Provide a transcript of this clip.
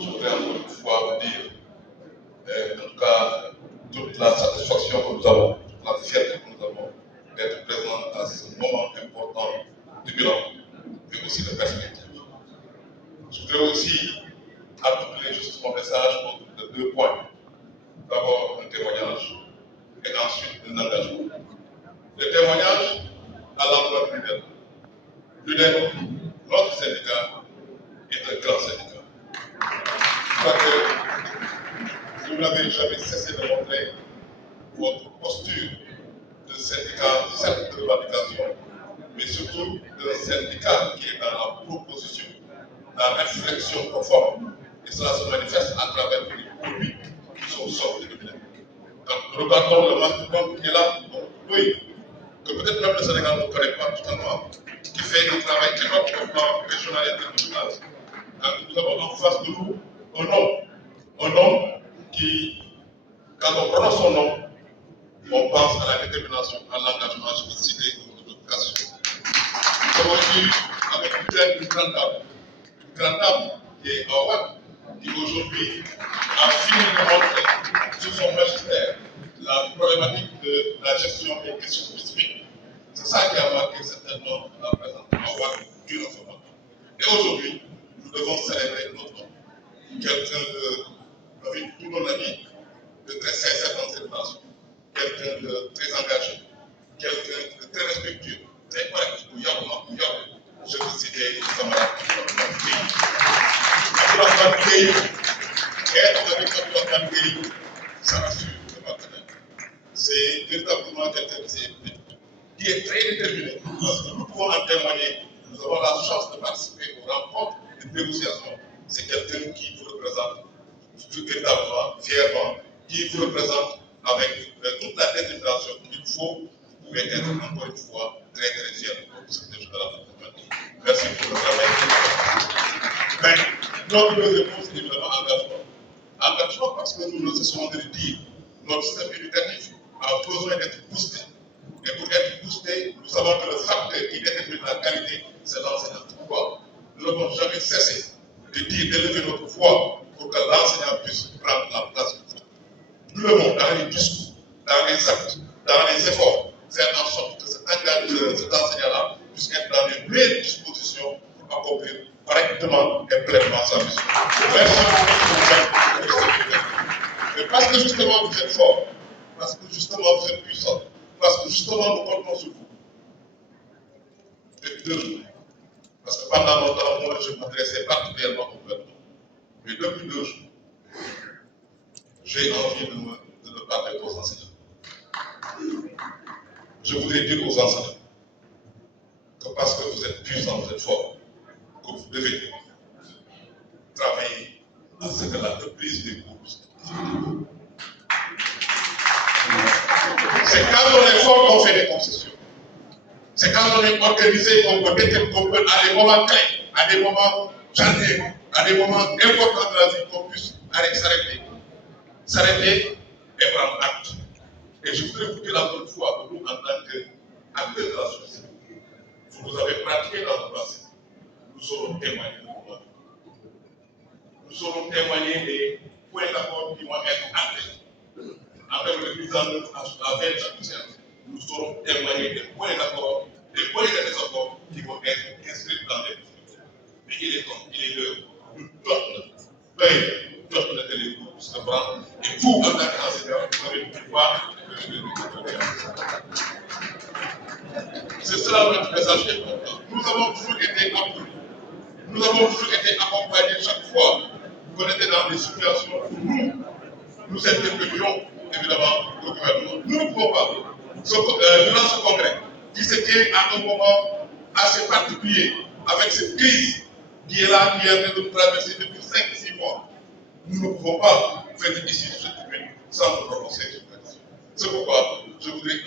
je voudrais encore une fois vous dire, en tout cas, toute la satisfaction que nous avons, toute la fierté que nous avons d'être présents à ce moment important du bilan, mais aussi de perspective. Je voudrais aussi articuler juste mon message autour de 2 points. D'abord, un témoignage et ensuite un engagement. Le témoignage à l'emploi pluriel. L'UDEN, notre syndicat, est un grand syndicat. Je crois que vous n'avez jamais cessé de montrer votre posture de syndicat, certes de revendication, mais surtout d'un syndicat qui est dans la proposition, la réflexion profonde. Et cela se manifeste à travers les produits qui sont sortis de l'UDEN. Quand nous regardons le masque qui est là, oui, que peut-être même le Sénégal ne connaît pas totalement, qui fait un travail énorme au plan régional et international. Nous avons en face de nous un homme qui, quand on prononce son nom, on pense à la détermination, à l'engagement, je peux citer une occasion. Nous avons eu avec une grande dame qui est Awad, qui aujourd'hui a fini de montrer sur son magistère la problématique de la gestion des questions spécifiques. C'est ça qui a marqué certainement la présence d'Awad durant ce mandat. Et aujourd'hui, nous devons célébrer notre homme. Quelqu'un avec tout mon ami, de très sincère dans cette nation, quelqu'un de très engagé, quelqu'un de très respectueux, très correct, je veux citer les camarades qui Abdourahmane Gueye, être avec Abdourahmane Gueye, ça rassure le partenaire. C'est véritablement quelqu'un qui est très déterminé, parce que nous pouvons en témoigner. Nous avons la chance de participer aux rencontres de négociation. C'est quelqu'un qui vous représente véritablement, fièrement, qui vous représente avec toute la détermination qu'il faut. Vous pouvez être encore une fois très très fier de ce que je vous Merci pour le travail. Mais notre deuxième mot, c'est évidemment engagement. Engagement parce que nous ne cessons de le dire, notre système éducatif a besoin d'être boosté. Et pour être boosté, nous savons que le facteur qui détermine la qualité, c'est l'enseignant. Pourquoi? Nous n'avons jamais cessé de dire, d'élever notre voix pour que l'enseignant puisse prendre la place du faut. Nous devons, dans les discours, dans les actes, dans les efforts, faire en sorte que cet enseignant-là puisse être dans les meilleures dispositions pour accomplir correctement et pleinement sa mission. Merci beaucoup. Mais parce que justement vous êtes fort, parce que justement vous êtes puissant, parce que justement nous comptons sur vous. Depuis 2 jours, parce que pendant longtemps, moi je m'adressais particulièrement au gouvernement. Mais depuis 2 jours, j'ai envie de parler aux enseignants. Je voudrais dire aux enseignants que parce que vous êtes puissants, vous êtes forts, que vous devez travailler à ce que la reprise des cours. C'est quand on est fort qu'on fait des concessions. C'est quand on est organisé qu'on peut, à des moments clés, à des moments chargés, à des moments importants de la vie, qu'on puisse s'arrêter et prendre acte. Et je voudrais vous dire encore une fois, que nous, en tant qu'acteurs de la société, vous nous avez pratiqué dans le passé. Nous saurons témoigner de vos mots. Nous saurons témoigner des points d'accord qui vont être actés. En termes de mise en œuvre à la veille de chaque séance, nous saurons témoigner des points d'accord, des points de désaccord qui vont être inscrits dans les discussions. Mais il est temps, il est l'heure, nous toutes les groupes se prendre, et vous, en tant qu'enseignant, vous avez le pouvoir de c'est cela notre message important. Nous avons toujours été applaudis. Nous avons toujours été accompagnés chaque fois qu'on était dans des situations où nous interpellions évidemment le gouvernement. Nous ne pouvons pas. Durant ce congrès, qui se tient à un moment assez particulier, avec cette crise qui est là, qui est en train de nous traverser depuis 5-6 mois, nous ne pouvons pas venir ici sur cette tribune sans nous prononcer sur cette question. C'est pourquoi je voudrais